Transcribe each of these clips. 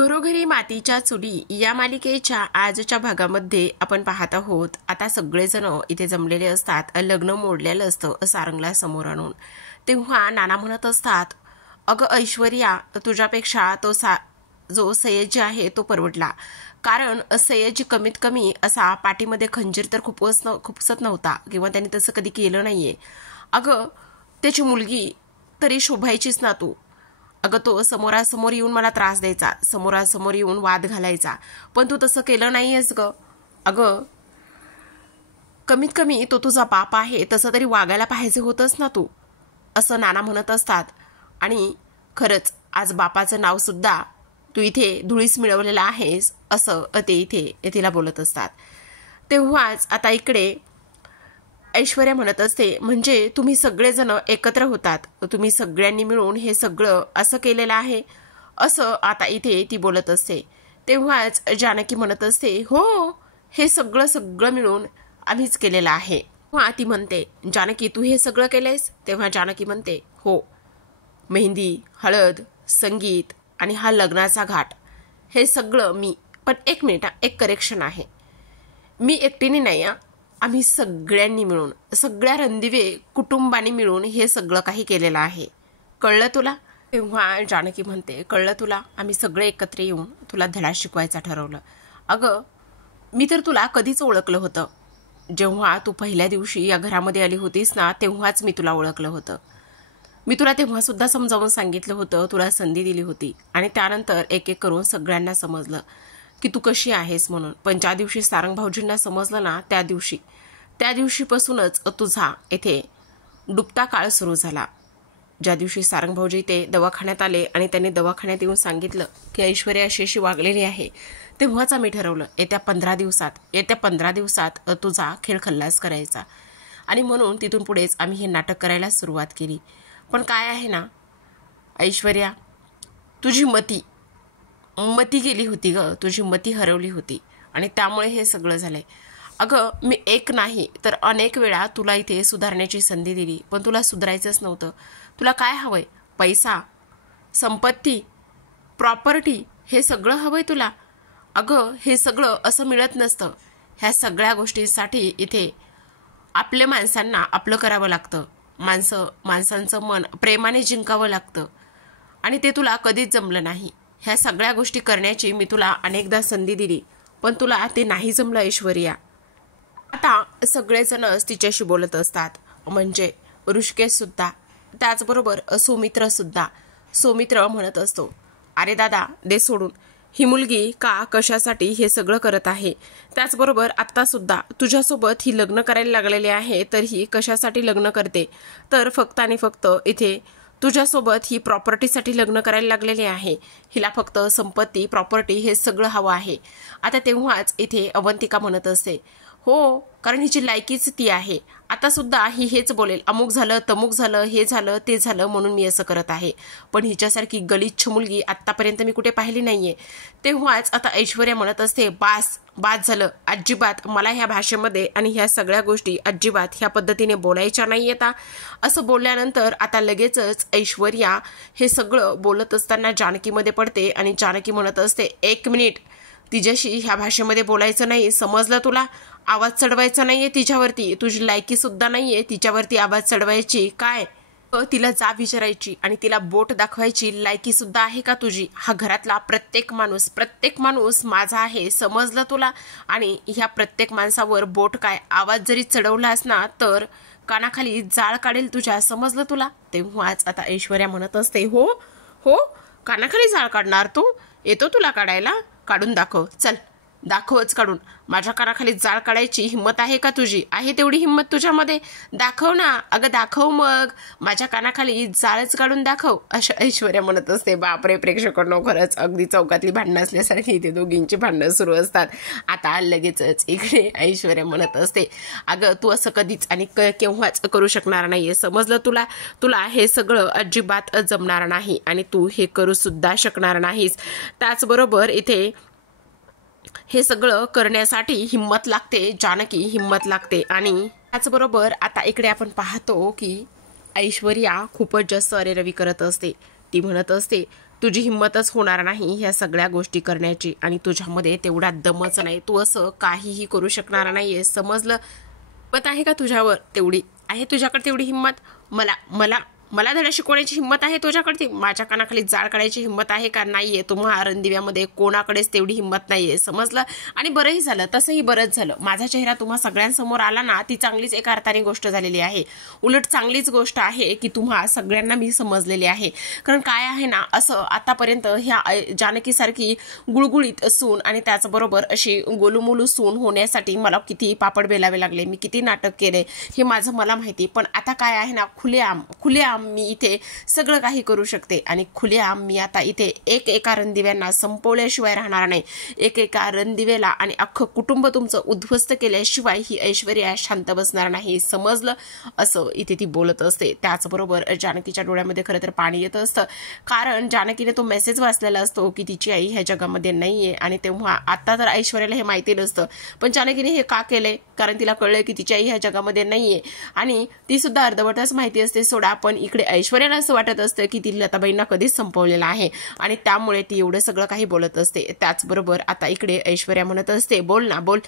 घरोघरी मातीच्या चुली या मालिकेच्या आजच्या भागामध्ये आपण पाहत आहोत. आता सगळेजण इथे जमलेले असतात. लग्न मोडलेलं असतं सारंगला समोर आणून. तेव्हा नाना म्हणत असतात, अगं ऐश्वर्या, तुझ्यापेक्षा जो सय्यद आहे तो परवडला. कारण सय्यद कमीत कमी असा पाठीमध्ये खंजीर तर खुपसत नव्हता किंवा त्यांनी तसं कधी केलं नाहीये. अगं त्याची मुलगी तरी शोभायचीच ना तू. अगं तो समोरासमोर येऊन मला त्रास द्यायचा, समोरासमोर येऊन वाद घालायचा, पण तू तसं केलं नाहीयेस ग. अगं कमीत कमी तो तुझा बाप आहे, तसं तरी वागायला पाहिजे होतंस ना तू, असं नाना म्हणत असतात. आणि खरंच आज बापाचं नाव सुद्धा तू इथे धुळीस मिळवलेलं आहेस, असं ते इथे तिला बोलत असतात. तेव्हाच आता इकडे ऐश्वर्या म्हणत असते, म्हणजे तुम्ही सगळेजण एकत्र होतात, तुम्ही सगळ्यांनी मिळून हे सगळं असं केलेलं आहे, असं आता इथे ती बोलत असते. तेव्हाच जानकी म्हणत असते, हो हे सगळं मिळून आम्हीच केलेलं आहे. ती म्हणते, जानकी तू हे सगळं केलंयस? तेव्हा जानकी म्हणते, हो, मेहंदी, हळद, संगीत आणि हा लग्नाचा घाट हे सगळं मी. पण एक मिनिट, एक करेक्शन आहे, मी एकटीने नाही, आम्ही सगळ्यांनी मिळून, सगळ्या रणदिवे कुटुंबाने मिळून हे सगळं काही केलेलं आहे. कळलं तुला? तेव्हा जानकी म्हणते, कळलं तुला, आम्ही सगळे एकत्र येऊन तुला धडा शिकवायचा ठरवलं. अगं मी तर तुला कधीच ओळखलं होतं. जेव्हा तू पहिल्या दिवशी या घरामध्ये आली होतीस ना, तेव्हाच मी तुला ओळखलं होतं. मी तुला तेव्हा सुद्धा समजावून सांगितलं होतं, तुला संधी दिली होती. आणि त्यानंतर एक एक करून सगळ्यांना समजलं की तू कशी आहेस म्हणून. पण ज्या दिवशी सारंग भाऊजींना समजलं ना, त्या दिवशीपासूनच तुझा इथे डुबता काळ सुरू झाला. ज्या दिवशी सारंग भाऊजी ते दवाखान्यात आले आणि त्यांनी दवाखान्यात येऊन सांगितलं की ऐश्वर्या अशी वागलेली आहे, तेव्हाच आम्ही ठरवलं येत्या 15 दिवसात तुझा खेळ खल्लास करायचा. आणि म्हणून तिथून पुढेच आम्ही हे नाटक करायला सुरुवात केली. पण काय आहे ना ऐश्वर्या, तुझी मती गेली होती ग, तुझी मती हरवली होती आणि त्यामुळे हे सगळं झालंय. अगं मी एक नाही तर अनेक वेळा तुला इथे सुधारण्याची संधी दिली, पण तुला सुधारायचंच नव्हतं. तुला काय हवंय? पैसा, संपत्ती, प्रॉपर्टी, हे सगळं हवंय तुला. अगं हे सगळं असं मिळत नसतं. ह्या सगळ्या गोष्टींसाठी इथे आपल्या माणसांना आपलं करावं लागतं. माणसांचं मन प्रेमाने जिंकावं लागतं आणि ते तुला कधीच जमलं नाही. ह्या सगळ्या गोष्टी करण्याची मी तुला अनेकदा संधी दिली, पण तुला ते नाही जमलं ऐश्वर्या. आता सगळेजणच तिच्याशी बोलत असतात, म्हणजे ऋषिकेश सुद्धा, त्याचबरोबर सौमित्र म्हणत असतो, अरे दादा दे सोडून, ही मुलगी कशासाठी हे सगळं करत आहे. त्याचबरोबर आत्ता सुद्धा तुझ्यासोबत ही लग्न करायला लागलेली आहे, तर ही कशासाठी लग्न करते? तर फक्त आणि फक्त इथे तुझ्यासोबत ही प्रॉपर्टीसाठी लग्न करायला लागलेली आहे. हिला फक्त संपत्ती, प्रॉपर्टी हे सगळं हवं आहे. आता तेव्हाच इथे अवंतिका म्हणत असते, हो, कारण हिची लायकीच ती आहे. आता सुद्धा ही हेच बोलेल, अमुक झालं, तमुक झालं, हे झालं, ते झालं म्हणून मी असं करत आहे. पण हिच्यासारखी गलिच्छ मुलगी आत्तापर्यंत मी कुठे पाहिली नाहीये. तेव्हाच आता ऐश्वर्या म्हणत असते, बास झालं, अजिबात मला ह्या भाषेमध्ये आणि ह्या सगळ्या गोष्टी अजिबात ह्या पद्धतीने बोलायच्या नाही येता. असं बोलल्यानंतर आता लगेचच ऐश्वर्या हे सगळं बोलत असताना जानकीमध्ये पडते आणि जानकी म्हणत असते, एक मिनिट, तिच्याशी ह्या भाषेमध्ये बोलायचं नाही, समजलं तुला? आवाज चढवायचा नाहीये तिच्यावरती, तुझी लायकी सुद्धा नाहीये तिच्यावरती आवाज चढवायची. काय तिला जाब विचारायची आणि तिला बोट दाखवायची लायकी सुद्धा आहे का तुझी? हा घरातला प्रत्येक माणूस माझा आहे, समजलं तुला? आणि ह्या प्रत्येक माणसावर बोट काय, आवाज जरी चढवलास ना तर कानाखाली जाळ काढेल तुझ्या, समजलं तुला? तेव्हाच आता ऐश्वर्या म्हणत असते, हो, कानाखाली जाळ काढणार तू? येतो तुला काढायला? काढून दाखव, चल दाखवच काढून. माझ्या कानाखाली जाळ काढायची हिंमत आहे का तुझी? आहे तेवढी हिंमत तुझ्यामध्ये? दाखव ना, अगं दाखव, मग माझ्या कानाखाली जाळच काढून दाखव, अशा ऐश्वर्या म्हणत असते. बापरे प्रेक्षकांनो, खरंच अगदी चौकातली भांडणं असल्यासारखी इथे दोघींची भांडणं सुरू असतात. आता लगेचच इकडे ऐश्वर्या म्हणत असते, अगं तू असं कधीच आणि केव्हाच करू शकणार नाहीये, समजलं तुला? तुला हे सगळं अजिबात जमणार नाही आणि तू हे करू सुद्धा शकणार नाहीस. त्याचबरोबर इथे हे सगळं करण्यासाठी हिंमत लागते जानकी, हिंमत लागते. आणि त्याचबरोबर आता इकडे आपण पाहतो की ऐश्वर्या खूपच जास्त अरेरवी करत असते. ती म्हणत असते, तुझी हिंमतच होणार नाही ह्या सगळ्या गोष्टी करण्याची आणि तुझ्यामध्ये तेवढा दमच नाही. तू असं काहीही करू शकणार नाहीये, समजलं. हिंमत आहे का तुझ्यावर? तेवढी आहे तुझ्याकडे तेवढी हिंमत? मला मला मला धडा शिकवण्याची हिंमत आहे तुझ्याकडे? माझ्या कानाखाली जाळ काढायची हिंमत आहे का? नाहीये. तुम्हा रणदिव्यामध्ये कोणाकडेच तेवढी हिंमत नाहीये, समजलं. आणि बरंही झालं, तसंही बरंच झालं. माझा चेहरा तुम्हा सगळ्यांसमोर आला ना, ती चांगलीच एका अर्थाने गोष्ट झालेली आहे. उलट चांगलीच गोष्ट आहे की तुम्हा सगळ्यांना मी समजलेली आहे. कारण काय आहे ना, असं आतापर्यंत ह्या जानकीसारखी गुळगुळीत सून आणि त्याचबरोबर अशी गोलूमोलू सून होण्यासाठी मला किती पापड बेलावे लागले, मी किती नाटक केले, हे माझं मला माहिती. पण आता काय आहे ना, खुलेआम मी इथे सगळं काही करू शकते आणि खुलेआम मी आता इथे एका रणदिव्यांना संपवल्याशिवाय राहणार नाही. एका रणदिवेला आणि अख्खं कुटुंब तुमचं उद्ध्वस्त केल्याशिवाय ही ऐश्वर्या शांत बसणार नाही, समजलं. असं इथे ती बोलत असते. त्याचबरोबर जानकीच्या डोळ्यामध्ये खरं तर पाणी येत असतं. कारण जानकीने तो मेसेज वाचलेला असतो की तिची आई ह्या जगामध्ये नाहीये. आणि तेव्हा आता तर ऐश्वर्याला हे माहिती नसतं, पण जानकीने हे का केलंय? कारण तिला कळलंय की तिची आई ह्या जगामध्ये नाहीये आणि ती सुद्धा अर्धवटच माहिती असते सोडा. पण इकडे ऐश्वर्याला असं वाटत असतं की ती लताबाईंना कधीच संपवलेला आहे आणि त्यामुळे ती एवढं सगळं काही बोलत असते. त्याचबरोबर आता इकडे ऐश्वर्या म्हणत असते, बोल ना बोल,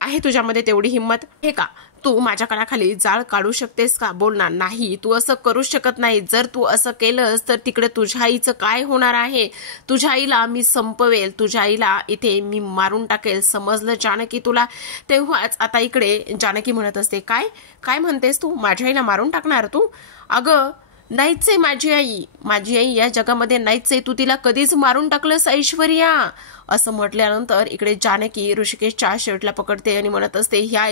आहे तुझ्यामध्ये तेवढी हिंमत आहे का? तू माझ्या कानाखाली जाळ काढू शकतेस का? बोल ना. नाही, तू असं करू शकत नाही. जर तू असं केलंस तर तिकडे तुझ्या आईचं काय होणार आहे? तुझ्या आईला मी संपवेल, तुझ्या आईला इथे मी मारून टाकेल, समजलं जानकी तुला? तेव्हाच आता इकडे जानकी म्हणत असते, काय काय म्हणतेस तू? माझ्या आईला मारून टाकणार तू? अगं नाहीच आहे माझी आई या जगामध्ये नाहीच आहे. तू तिला कधीच मारून टाकलंस ऐश्वर्या? असं म्हटल्यानंतर इकडे जानकी ऋषिकेशच्या शर्टला पकडते आणि म्हणत असते, ह्या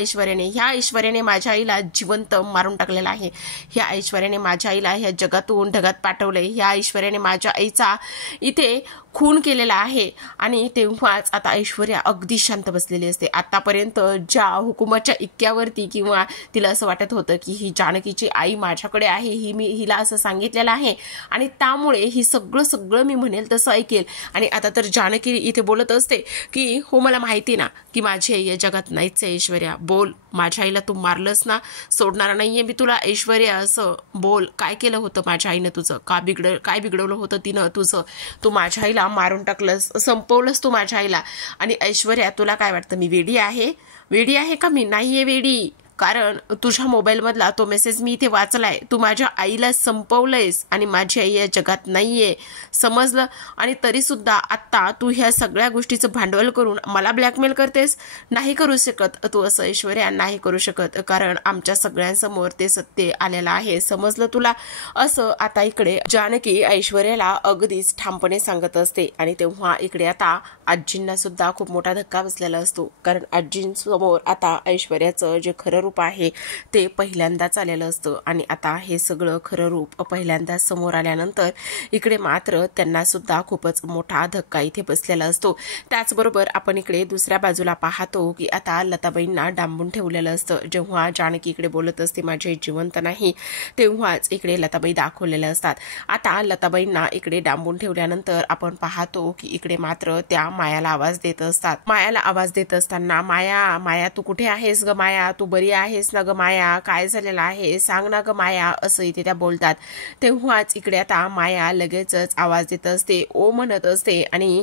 ऐश्वर्याने माझ्या आईला जिवंत मारून टाकलेला आहे. ह्या ऐश्वर्याने माझ्या आईला ह्या जगातून ढगात पाठवलंय. ह्या ऐश्वर्याने माझ्या आईचा इथे खून केलेला आहे. आणि तेव्हाच आता ऐश्वर्या अगदी शांत बसलेली असते. आतापर्यंत ज्या हुकुमाच्या इक्क्यावरती किंवा तिला असं वाटत होतं की ही जानकीची आई माझ्याकडे आहे, ही मी हिला असं सांगितलेलं आहे आणि त्यामुळे ही सगळं मी म्हणेल तसं ऐकेल. आणि आता तर जानकी इथे बोलत असते की हो, मला माहिती ना की माझी आई या जगात नाहीच आहे. ऐश्वर्या बोल, माझ्या आईला तू मारलंस ना, सोडणार नाहीये मी तुला. ऐश्वर्या असं बोल, काय केलं होतं माझ्या आईनं तुझं? काय बिघडवलं होतं तिनं तुझं? तू माझ्या आईला मारून टाकलंस, संपवलंस तू माझ्या आईला. आणि ऐश्वर्या तुला काय वाटतं मी वेडी आहे का? मी नाहीये वेडी. कारण तुझ्या मोबाईलमधला तो मेसेज मी इथे वाचलाय. तू माझ्या आईला संपवलंयस आणि माझी आई या जगात नाहीये, समजलं. आणि तरी सुद्धा आत्ता तू ह्या सगळ्या गोष्टीचं भांडवल करून मला ब्लॅकमेल करतेस. नाही करू शकत तू असं ऐश्वर्या, नाही करू शकत. कारण आमच्या सगळ्यांसमोर ते सत्य आलेलं आहे, समजलं तुला. असं आता इकडे जानकी ऐश्वर्याला अगदीच ठामपणे सांगत असते. आणि तेव्हा इकडे आता आजींना सुद्धा खूप मोठा धक्का बसलेला असतो. कारण आजींसमोर आता ऐश्वर्याचं जे खरं रूप आहे ते पहिल्यांदाच आलेलं असतं. आणि आता हे सगळं खरं रूप पहिल्यांदाच समोर आल्यानंतर इकडे मात्र त्यांना सुद्धा खूपच मोठा धक्का इथे बसलेला असतो. त्याचबरोबर आपण इकडे दुसऱ्या बाजूला पाहतो की आता लताबाईंना डांबून ठेवलेलं असतं. जेव्हा जानकी इकडे बोलत असते माझे जिवंत नाही, तेव्हाच इकडे लताबाई दाखवलेल्या असतात. आता लताबाईंना इकडे डांबून ठेवल्यानंतर आपण पाहतो की इकडे मात्र त्या मायाला आवाज देत असतात. मायाला आवाज देत असताना, माया तू कुठे आहेस ग? माया तू बरी आहेस ना ग? माया काय झालेलं आहे सांग ना ग माया, असं इथे त्या बोलतात. तेव्हाच इकडे आता माया लगेचच आवाज देत असते, ओ म्हणत असते आणि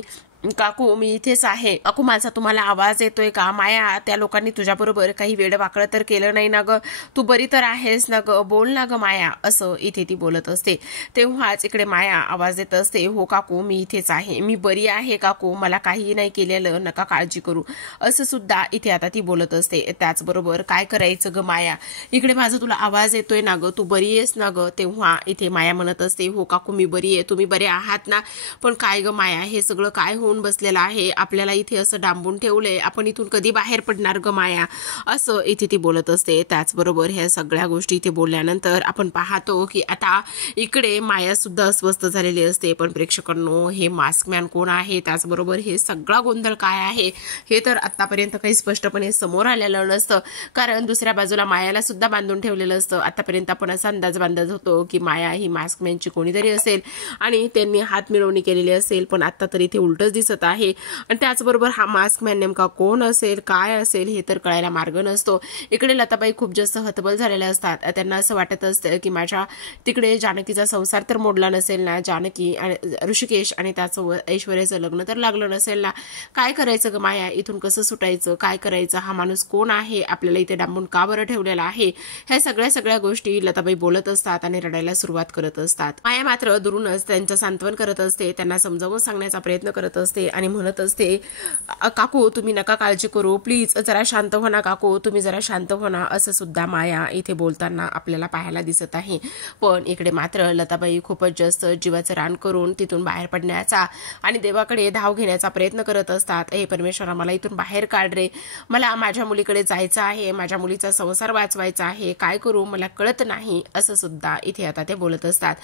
काकू मी इथेच आहे. काकू माझा तुम्हाला आवाज येतोय का? माया त्या लोकांनी तुझ्याबरोबर काही वेडवाकडं तर केलं नाही ना ग? तू बरी तर आहेस ना ग? बोल ना ग माया, असं इथे ती बोलत असते. तेव्हाच इकडे माया आवाज देत असते, हो काकू मी इथेच आहे, मी बरी आहे काकू, मला काही नाही केलेलं, नका काळजी करू, असं सुद्धा इथे आता ती बोलत असते. त्याचबरोबर काय करायचं ग माया, इकडे माझा तुला आवाज येतोय ना ग, तू बरी आहेस ना ग? तेव्हा इथे माया म्हणत असते, हो काकू मी बरी आहे, तुम्ही बरे आहात ना? पण काय ग माया, हे सगळं काय होऊन बसलेला आहे? आपल्याला इथे असं डांबून ठेवलंय, आपण इथून कधी बाहेर पडणार ग माया, असं इथे ती बोलत असते. त्याचबरोबर ह्या सगळ्या गोष्टी इथे बोलल्यानंतर आपण पाहतो की आता इकडे माया सुद्धा अस्वस्थ झालेली असते. पण प्रेक्षकांनो, हे मास्कमॅन कोण आहे, त्याचबरोबर हे सगळा गोंधळ काय आहे, हे तर आतापर्यंत काही स्पष्टपणे समोर आलेलं नसतं. कारण दुसऱ्या बाजूला मायाला सुद्धा बांधून ठेवलेलं असतं. आतापर्यंत आपण असा अंदाज बांधत होतो की माया ही मास्कमॅनची कोणीतरी असेल आणि त्यांनी हात मिळवणी केलेली असेल. पण आता तर इथे उलटच दिसत आहे आणि त्याचबरोबर हा मास्क मॅन नेमका कोण असेल, काय असेल हे तर कळायला मार्ग नसतो. इकडे लताबाई खूप जास्त हतबल झालेल्या असतात. त्यांना असं वाटत असतं की माझ्या तिकडे जानकीचा संसार तर मोडला नसेल ना, जानकी आणि ऋषिकेश आणि त्याचं ऐश्वर्याचं लग्न तर लागलं नसेल ना, काय करायचं ग माया, इथून कसं सुटायचं, काय करायचं, हा माणूस कोण आहे, आपल्याला इथे डांबून का बरं ठेवलेला आहे, ह्या सगळ्या गोष्टी लताबाई बोलत असतात आणि रडायला सुरुवात करत असतात. माया मात्र दुरूनच त्यांचं सांत्वन करत असते, त्यांना समजावून सांगण्याचा प्रयत्न करत असते आणि म्हणत असते, काकू तुम्ही नका काळजी करू, प्लीज जरा शांत हो ना काकू, तुम्ही जरा शांत हो ना, असं सुद्धा माया इथे बोलताना आपल्याला पाहायला दिसत आहे. पण इकडे मात्र लताबाई खूपच जास्त जीवाचं रान करून तिथून बाहेर पडण्याचा आणि देवाकडे धाव घेण्याचा प्रयत्न करत असतात. हे परमेश्वरा, मला इथून बाहेर काढ रे, मला माझ्या मुलीकडे जायचं आहे, माझ्या मुलीचा संसार वाचवायचा आहे, काय करू मला कळत नाही, असं सुद्धा इथे आता ते बोलत असतात.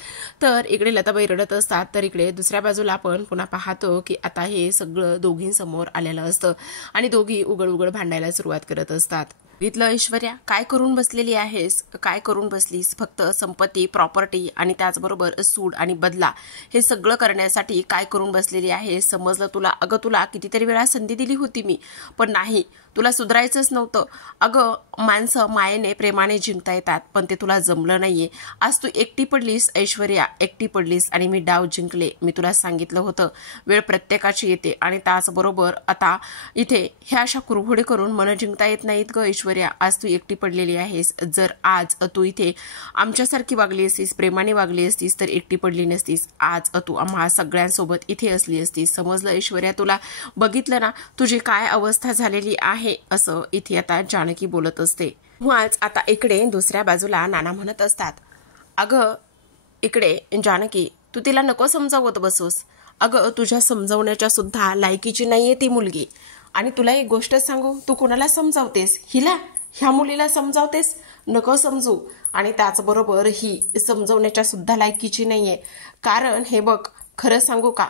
तर इकडे लताबाई रडत असतात, तर इकडे दुसऱ्या बाजूला आपण पुन्हा पाहतो की आता हे सगळं दोघींसमोर आलेलं असतं आणि दोघी उघड भांडायला सुरुवात करत असतात. इथलं ऐश्वर्या, काय करून बसलेली आहेस, काय करून बसलीस, फक्त संपत्ती, प्रॉपर्टी आणि त्याचबरोबर सूड आणि बदला हे सगळं करण्यासाठी काय करून बसलेली आहे, समजलं तुला? अगं तुला कितीतरी वेळा संधी दिली होती मी, पण नाही, तुला सुधारायचंच नव्हतं. अगं माणसं मायेने प्रेमाने जिंकता येतात, पण ते तुला जमलं नाहीये. आज तू एकटी पडलीस ऐश्वर्या, एकटी पडलीस आणि मी डाव जिंकले. मी तुला सांगितलं होतं वेळ प्रत्येकाची येते आणि त्याचबरोबर आता इथे ह्या अशा कुरघोडी करून मन जिंकता येत नाहीत ग ऐश्वर्या. आज तू एकटी पडलेली आहेस. जर आज तू इथे आमच्यासारखी वागली असतीस, प्रेमाने वागली असतीस तर एकटी पडली नसतीस. आज तू आम्हा सगळ्यांसोबत इथे असली असतीस. समजलं ऐश्वर्या तुला? बघितलं ना तुझी काय अवस्था झालेली आहे, असं इथे आता जानकी बोलत असते. आज आता इकडे दुसऱ्या बाजूला नाना म्हणत असतात, अगं इकडे जानकी, तू तिला नको समजावत बसूस. अगं तुझ्या समजावण्याच्या सुद्धा लायकीची नाहीये ती मुलगी. आणि तुला एक गोष्ट सांगू, तू कोणाला समजावतेस? हिला, ह्या मुलीला समजावतेस? नको समजू. आणि त्याचबरोबर ही समजवण्याच्या सुद्धा लायकीची नाहीये. कारण हे बघ, खरं सांगू का,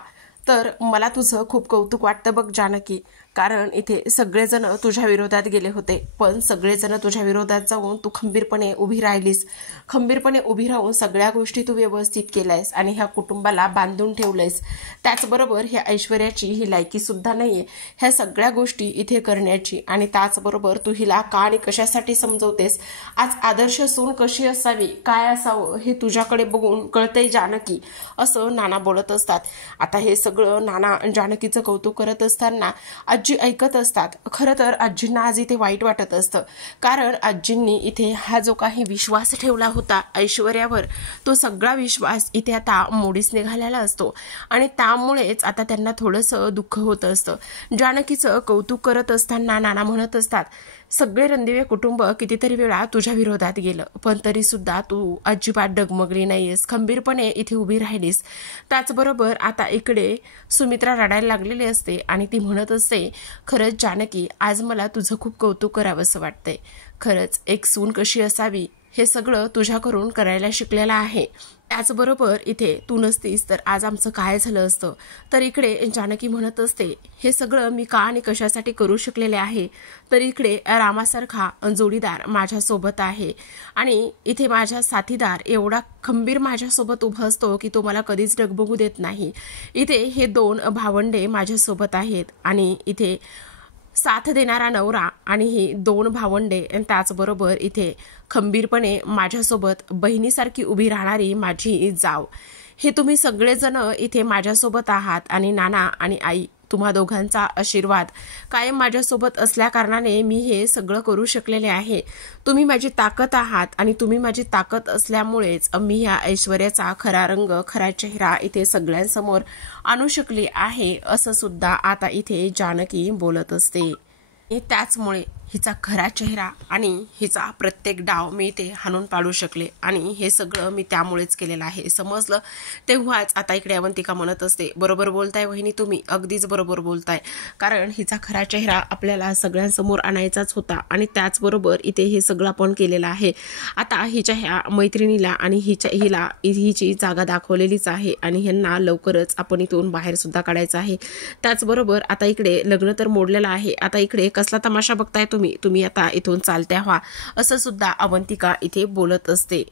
तर मला तुझं खूप कौतुक वाटतं बघ जानकी. कारण इथे सगळेजण तुझ्या विरोधात गेले होते, पण सगळेजण तुझ्या विरोधात जाऊन तू खंबीरपणे उभी राहिलीस. खंबीरपणे उभी राहून सगळ्या गोष्टी तू व्यवस्थित केल्यास आणि ह्या कुटुंबाला बांधून ठेवलंयस. त्याचबरोबर ह्या ऐश्वर्याची ही लायकी सुद्धा नाहीये ह्या सगळ्या गोष्टी इथे करण्याची. आणि त्याचबरोबर तू हिला का आणि कशासाठी समजवतेस? आज आदर्श सून कशी असावी, काय असावं हे तुझ्याकडे बघून कळतंय जानकी, असं नाना बोलत असतात. आता हे सगळं नाना जानकीचं कौतुक करत असताना आजी ऐकत असतात. खरं तर आजींना आज इथे वाईट वाटत असतं, कारण आजींनी इथे हा जो काही विश्वास ठेवला होता ऐश्वर्यावर, तो सगळा विश्वास इथे आता मोडीस निघालेला असतो आणि त्यामुळेच आता त्यांना थोडंसं दुःख होत असतं. जानकीचं कौतुक करत असताना नाना म्हणत असतात, सगळे रणदिवे कुटुंब कितीतरी वेळा तुझ्या विरोधात गेलं, पण तरी सुद्धा तू अजिबात डगमगली नाहीयेस, खंबीरपणे इथे उभी राहिलीस. त्याचबरोबर आता इकडे सुमित्रा रडायला लागलेली असते आणि ती म्हणत असते, खरंच जानकी, आज मला तुझं खूप कौतुक करावंसं वाटतंय. खरंच एक सून कशी असावी हे सगळं तुझ्याकडून करायला शिकलेलं आहे. त्याचबरोबर इथे तू नसतीस तर आज आमचं काय झालं असतं. तर इकडे जानकी म्हणत असते, हे सगळं मी का आणि कशासाठी करू शकलेले आहे. तर इकडे रामासारखा जोडीदार माझ्यासोबत आहे आणि इथे माझा साथीदार एवढा खंबीर माझ्यासोबत उभा असतो की तो मला कधीच डगबगू देत नाही. इथे हे 2 भावंडे माझ्यासोबत आहेत आणि इथे साथ देणारा नवरा आणि ही 2 भावंडे, त्याचबरोबर इथे खंबीरपणे माझ्यासोबत बहिणीसारखी उभी राहणारी माझी जाव, हे तुम्ही सगळेजण इथे माझ्यासोबत आहात. आणि नाना आणि आई, तुम्हा दोघांचा आशीर्वाद कायम माझ्यासोबत असल्या कारणाने मी हे सगळं करू शकलेले आहे. तुम्ही माझी ताकद आहात आणि तुम्ही माझी ताकद असल्यामुळेच मी ह्या ऐश्वर्याचा खरा रंग, खरा चेहरा इथे सगळ्यांसमोर आणू शकली आहे, असं सुद्धा आता इथे जानकी बोलत असते. त्याचमुळे हिचा खरा चेहरा आणि हिचा प्रत्येक डाव मी इथे हाणून पाडू शकले आणि हे सगळं मी त्यामुळेच केलेलं आहे, समजलं? तेव्हाच आता इकडे अवंतिका म्हणत असते, बरोबर बोलताय वहिनी तुम्ही, अगदीच बरोबर बोलताय. कारण हिचा खरा चेहरा आपल्याला सगळ्यांसमोर आणायचाच होता आणि त्याचबरोबर इथे हे सगळं आपण केलेलं आहे. आता हिच्या ह्या मैत्रिणीला आणि हिला हिची जागा दाखवलेलीच आहे आणि ह्यांना लवकरच आपण इथून बाहेर सुद्धा काढायचं आहे. त्याचबरोबर आता इकडे लग्न तर मोडलेलं आहे, आता इकडे कसला तमाशा बघताय तुम्ही आता इथून चालत्या व्हा, असं सुद्धा अवंतिका इथे बोलत असते.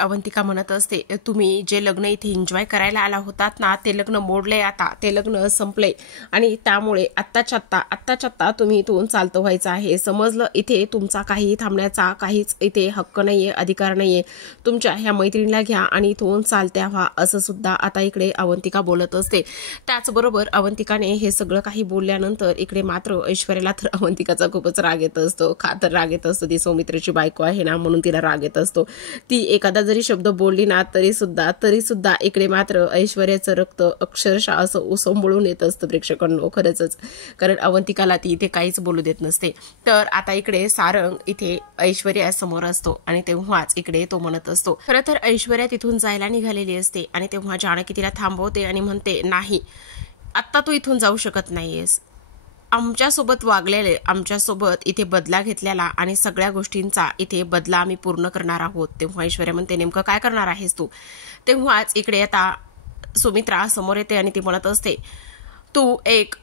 अवंतिका म्हणत असते, तुम्ही जे लग्न इथे एन्जॉय करायला आला होतात ना, ते लग्न मोडले, आता ते लग्न संपले आणि त्यामुळे आत्ताच्या आत्ता तुम्ही इथून चालतं व्हायचं आहे, समजलं. इथे तुमचा काही थांबण्याचा काहीच इथे हक्क नाहीये, अधिकार नाहीये. तुमच्या ह्या मैत्रिणीला घ्या आणि इथून चालत्या व्हा, असं सुद्धा आता इकडे अवंतिका बोलत असते. त्याचबरोबर अवंतिकाने हे सगळं काही बोलल्यानंतर इकडे मात्र ऐश्वर्याला तर अवंतिकाचा खूपच राग येत असतो. का तर राग येत असतो, ती सौमित्रेची बायको आहे ना, म्हणून तिला राग येत असतो. ती एखादा जरी शब्द बोलली ना तरी सुद्धा इकडे मात्र ऐश्वर्याचं रक्त अक्षरशः असं उसंबळून येत असतं प्रेक्षकांनो, खरंच. कारण अवंतिकाला ती इथे काहीच बोलू देत नसते. तर आता इकडे सारंग इथे ऐश्वर्या समोर असतो आणि तेव्हाच इकडे तो म्हणत असतो. खरं तर ऐश्वर्या तिथून जायला निघालेली असते आणि तेव्हा जानकी तिला थांबवते आणि म्हणते, नाही, आत्ता तू इथून जाऊ शकत नाहीयेस. आमच्यासोबत वागलेले, आमच्यासोबत इथे बदला घेतलेला आणि सगळ्या गोष्टींचा इथे बदला आम्ही पूर्ण करणार आहोत. तेव्हा ऐश्वर्या म्हणते, नेमकं काय करणार आहेस तू? तेव्हाच इकडे आता सुमित्रा समोर येते आणि ती म्हणत असते, तू एक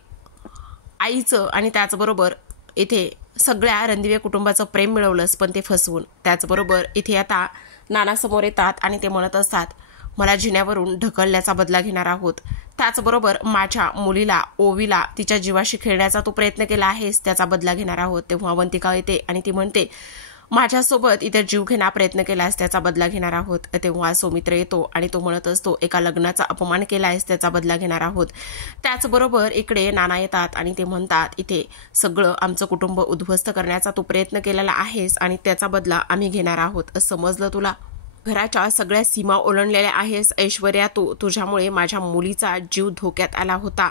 आईचं आणि त्याचबरोबर इथे सगळ्या रणदिवे कुटुंबाचं प्रेम मिळवलंस, पण ते फसवून. त्याचबरोबर इथे आता नाना समोर येतात आणि ते म्हणत असतात, मला जिन्यावरून ढकलण्याचा बदला घेणार आहोत. त्याचबरोबर माझ्या मुलीला, ओवीला तिच्या जीवाशी खेळण्याचा तू प्रयत्न केला आहेस, त्याचा बदला घेणार आहोत. तेव्हा अवंतिका येते आणि ती म्हणते, माझ्यासोबत इतर जीव घेण्याचा प्रयत्न केलास, त्याचा बदला घेणार आहोत. तेव्हा सौमित्र येतो आणि तो म्हणत असतो, एका लग्नाचा अपमान केलायस, त्याचा बदला घेणार आहोत. त्याचबरोबर इकडे नाना येतात आणि ते म्हणतात, इथे सगळं आमचं कुटुंब उद्ध्वस्त करण्याचा तू प्रयत्न केलेला आहेस आणि त्याचा बदला आम्ही घेणार आहोत, समजलं तुला? घराच्या सगळ्या सीमा ओलांडलेल्या आहेस ऐश्वर्या तू. तुझ्यामुळे माझ्या मुलीचा जीव धोक्यात आला होता.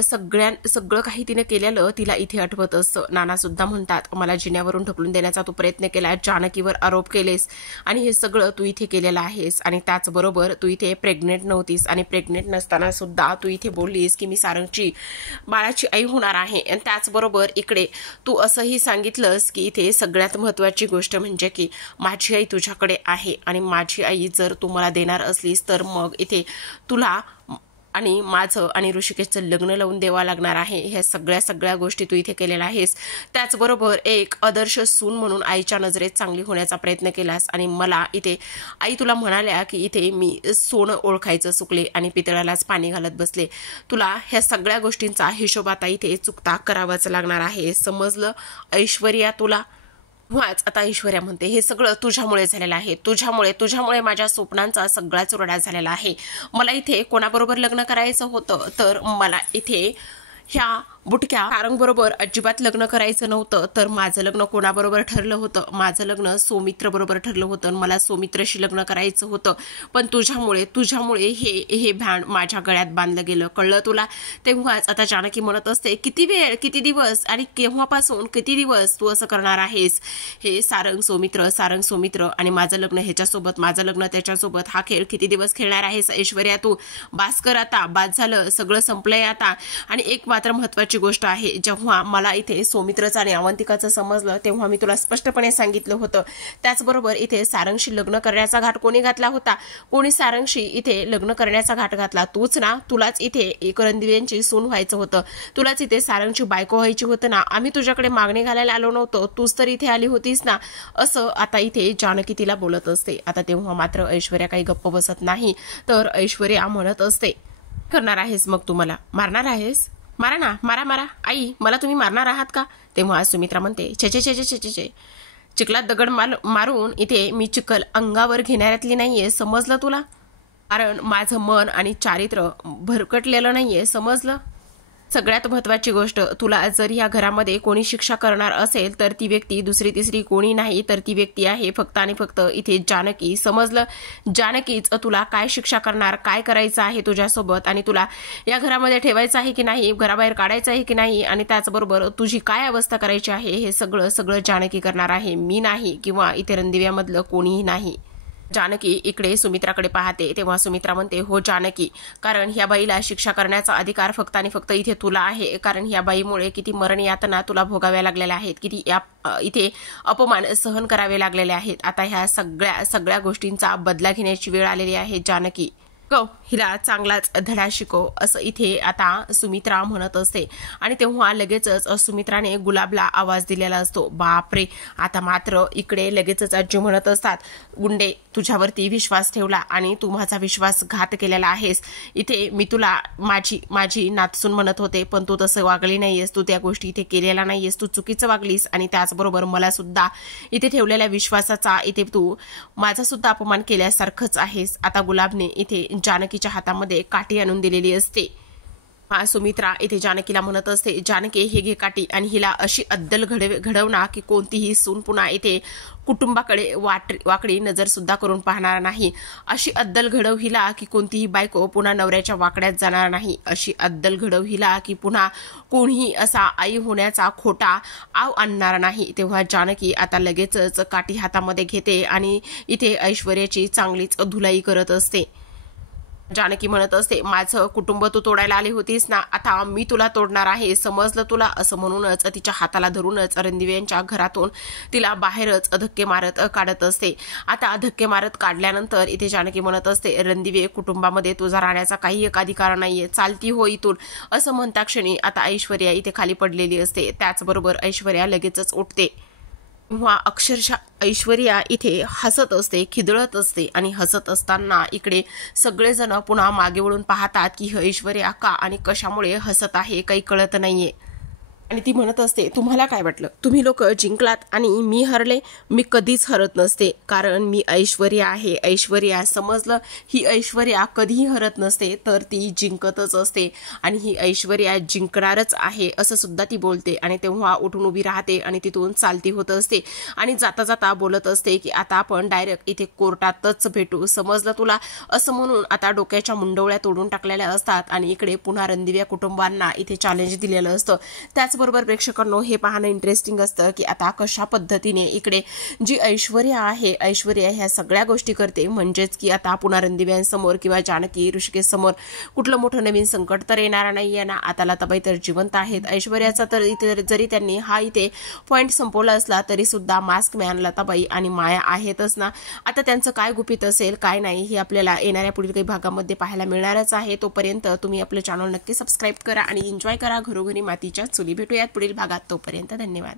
सगळं काही तिने केलेलं तिला इथे आठवत असतं. नाना सुद्धा म्हणतात, मला जिन्यावरून ढकलून देण्याचा तू प्रयत्न केला, जानकीवर आरोप केलेस आणि हे सगळं तू इथे केलेलं आहेस. आणि त्याचबरोबर तू इथे प्रेग्नेंट नव्हतीस आणि प्रेग्नेंट नसताना सुद्धा तू इथे बोललीस की मी सारंगची बाळाची आई होणार आहे. आणि त्याचबरोबर इकडे तू असंही सांगितलंस की इथे सगळ्यात महत्त्वाची गोष्ट म्हणजे की माझी आई तुझ्याकडे आहे आणि माझी आई जर तू मला देणार असलीस तर मग इथे तुला आणि माझं आणि ऋषिकेशचं लग्न लावून द्यावं लागणार आहे. ह्या सगळ्या गोष्टी तू इथे केलेल्या आहेस. त्याचबरोबर एक आदर्श सून म्हणून आईच्या नजरेत चांगली होण्याचा प्रयत्न केलास आणि मला इथे आई तुला म्हणाल्या की इथे मी सोनं ओळखायचं चुकले आणि पितळालाच पाणी घालत बसले. तुला ह्या सगळ्या गोष्टींचा हिशोब आता इथे चुकता करावाच लागणार आहे, समजलं ऐश्वर्या तुला? व्हाच आता ऐश्वर्या म्हणते, हे सगळं तुझ्यामुळे झालेलं आहे, तुझ्यामुळे माझ्या स्वप्नांचा सगळा चुरडा झालेला आहे. मला इथे कोणाबरोबर लग्न करायचं होतं तर मला इथे ह्या बुटक्या सारंगबरोबर अजिबात लग्न करायचं नव्हतं, तर माझं लग्न कोणाबरोबर ठरलं होतं? माझं लग्न सौमित्रबरोबर ठरलं होतं. मला सौमित्रशी लग्न करायचं होतं, पण तुझ्यामुळे हे भांड माझ्या गळ्यात बांधलं गेलं, कळलं तुला? तेव्हाच आता जानकी म्हणत असते, किती वेळ, किती दिवस आणि केव्हापासून किती दिवस तू असं करणार आहेस? हे सारंग सौमित्र आणि माझं लग्न ह्याच्यासोबत, माझं लग्न त्याच्यासोबत, हा खेळ किती दिवस खेळणार आहेस ऐश्वर्या तू? बास कर आता, बास झालं, सगळं संपलंय आता. आणि एक मात्र महत्त्वाची गोष्ट आहे, जेव्हा मला इथे सौमित्रचं आणि अवंतिकाचं समजलं तेव्हा मी तुला स्पष्टपणे सांगितलं होतं. त्याचबरोबर इथे सारंगशी लग्न करण्याचा घाट कोणी घातला होता? कोणी सारंगशी इथे लग्न करण्याचा घाट घातला? तूच ना. तुलाच इथे एक रणदिव्यांची सून व्हायचं होतं, तुलाच इथे सारंगची बायको व्हायची होतं ना. आम्ही तुझ्याकडे मागणी घालायला आलो नव्हतो, तूच तर इथे आली होतीस ना. असं आता इथे जानकी तिला बोलत असते. आता तेव्हा मात्र ऐश्वर्या काही गप्प बसत नाही, तर ऐश्वर्या म्हणत असते, करणार आहेस मग? तू मला मारणार आहेस? मारा ना, मारा आई, मला तुम्ही मारणार आहात का? तेव्हा सुमित्रा म्हणते, छे, चिखलात दगड मारून इथे मी चिखल अंगावर घेणाऱ्यातली नाहीये, समजलं तुला? कारण माझं मन आणि चारित्र्य भरकटलेलं नाहीये, समजलं? सगळ्यात महत्त्वाची गोष्ट, तुला जर या घरामध्ये कोणी शिक्षा करणार असेल तर ती व्यक्ती दुसरी तिसरी कोणी नाही, तर ती व्यक्ती आहे फक्त आणि फक्त इथे जानकी, समजलं? जानकीच तुला काय शिक्षा करणार, काय करायचं आहे तुझ्यासोबत आणि तुला या घरामध्ये ठेवायचं आहे की नाही, घराबाहेर काढायचं आहे की नाही आणि त्याचबरोबर तुझी काय अवस्था करायची आहे, हे सगळं जानकी करणार आहे, मी नाही किंवा इथे रणदिव्यामधलं कोणीही नाही. जानकी इकडे सुमित्राकडे पाहते. तेव्हा सुमित्रा म्हणते, हो जानकी, कारण ह्या बाईला शिक्षा करण्याचा अधिकार फक्त आणि फक्त इथे तुला आहे. कारण ह्या बाईमुळे किती मरण यातना तुला भोगाव्या लागलेल्या आहेत, किती इथे अपमान सहन करावे लागलेले आहेत. आता ह्या सगळ्या गोष्टींचा बदला घेण्याची वेळ आलेली आहे जानकी. हिला चांगलाच धडा शिकव असं इथे आता सुमित्रा म्हणत असते आणि तेव्हा लगेचच सुमित्राने गुलाबला आवाज दिलेला असतो. बापरे, आता मात्र इकडे लगेचच आजी म्हणत असतात, गुंडे तुझ्यावरती विश्वास ठेवला आणि तू माझा विश्वासघात केलेला आहेस. इथे मी तुला माझी नातसून म्हणत होते, पण तू तसं वागली नाहीयेस, तू त्या गोष्टी इथे केलेल्या नाहीयेस, तू चुकीचं वागलीस आणि त्याचबरोबर मला सुद्धा इथे ठेवलेल्या विश्वासाचा इथे तू माझा सुद्धा अपमान केल्यासारखंच आहेस. आता गुलाबने इथे जानकीच्या हातामध्ये काठी आणून दिलेली असते. सुमित्रा इथे जानकीला म्हणत असते, जानकी हे घे काठी आणि हिला अशी अद्दल घडव ना की कोणतीही सून पुन्हा इथे कुटुंबाकडे वाकडी नजर सुद्धा करून पाहणार नाही. अशी अद्दल घडव हिला की कोणतीही बायको पुन्हा नवऱ्याच्या वाकड्यात जाणार नाही. अशी अद्दल घडव हिला की पुन्हा कोणीही असा आई होण्याचा खोटा आव आणणार नाही. तेव्हा जानकी आता लगेचच काठी हातामध्ये घेते आणि इथे ऐश्वर्याची चांगलीच धुलाई करत असते. जानकी म्हणत असते, माझं कुटुंब तू तोडायला आली होतीस ना, आता मी तुला तोडणार आहे, समजलं तुला. असं म्हणूनच तिच्या हाताला धरूनच रणदिवे यांच्या घरातून तिला बाहेरच धक्के मारत काढत असते. आता धक्के मारत काढल्यानंतर इथे जानकी म्हणत असते, रणदिवे कुटुंबामध्ये तुझा राहण्याचा काही एक अधिकार नाहीये, चालती हो इथून. असं म्हणता क्षणी आता ऐश्वर्या इथे खाली पडलेली असते. त्याचबरोबर ऐश्वर्या लगेचच उठते. तेव्हा अक्षरशः ऐश्वर्या इथे हसत असते, खिदळत असते आणि हसत असताना इकडे सगळेजण पुन्हा मागे वळून पाहतात की ऐश्वर्या का आणि कशामुळे हसत आहे काही कळत नाहीये. आणि ती म्हणत असते, तुम्हाला काय वाटलं, तुम्ही लोक जिंकलात आणि मी हरले? मी कधीच हरत नसते, कारण मी ऐश्वर्या आहे. ऐश्वर्या, समजलं, ही ऐश्वर्या कधीही हरत नसते, तर ती जिंकतच असते आणि ही ऐश्वर्या जिंकणारच आहे असं सुद्धा ती बोलते. आणि तेव्हा उठून उभी राहते आणि तिथून चालती होत असते आणि जाता जाता बोलत असते की आता आपण डायरेक्ट इथे कोर्टातच भेटू, समजलं तुला. असं म्हणून आता डोक्याच्या मुंडवळ्या तोडून टाकलेल्या असतात आणि इकडे पुन्हा रणदिव्या कुटुंबांना इथे चॅलेंज दिलेलं असतं. त्याचबरोबर प्रेक्षकांनो, हे पाहणं इंटरेस्टिंग असतं की आता कशा पद्धतीने इकडे जी ऐश्वर्या आहे, ऐश्वर्या ह्या सगळ्या गोष्टी करते, म्हणजेच की आता पुन्हा रणदिव्यांसमोर किंवा जानकी ऋषिकेश समोर कुठलं मोठं नवीन संकट तर येणार नाहीये ना. आता लताबाई तर जिवंत आहेत. ऐश्वर्याचा तर इथे जरी त्यांनी हा इथे पॉइंट संपवला असला तरी सुद्धा मास्क मॅन लताबाई आणि माया आहेतच ना. आता त्यांचं काय गुपित असेल काय नाही हे आपल्याला येणाऱ्या पुढील काही भागामध्ये पाहायला मिळणारच आहे. तोपर्यंत तुम्ही आपलं चॅनल नक्की सबस्क्राईब करा आणि एन्जॉय करा घरोघरी मातीच्या चुली. भेटूयात पुढील भागात. तोपर्यंत धन्यवाद.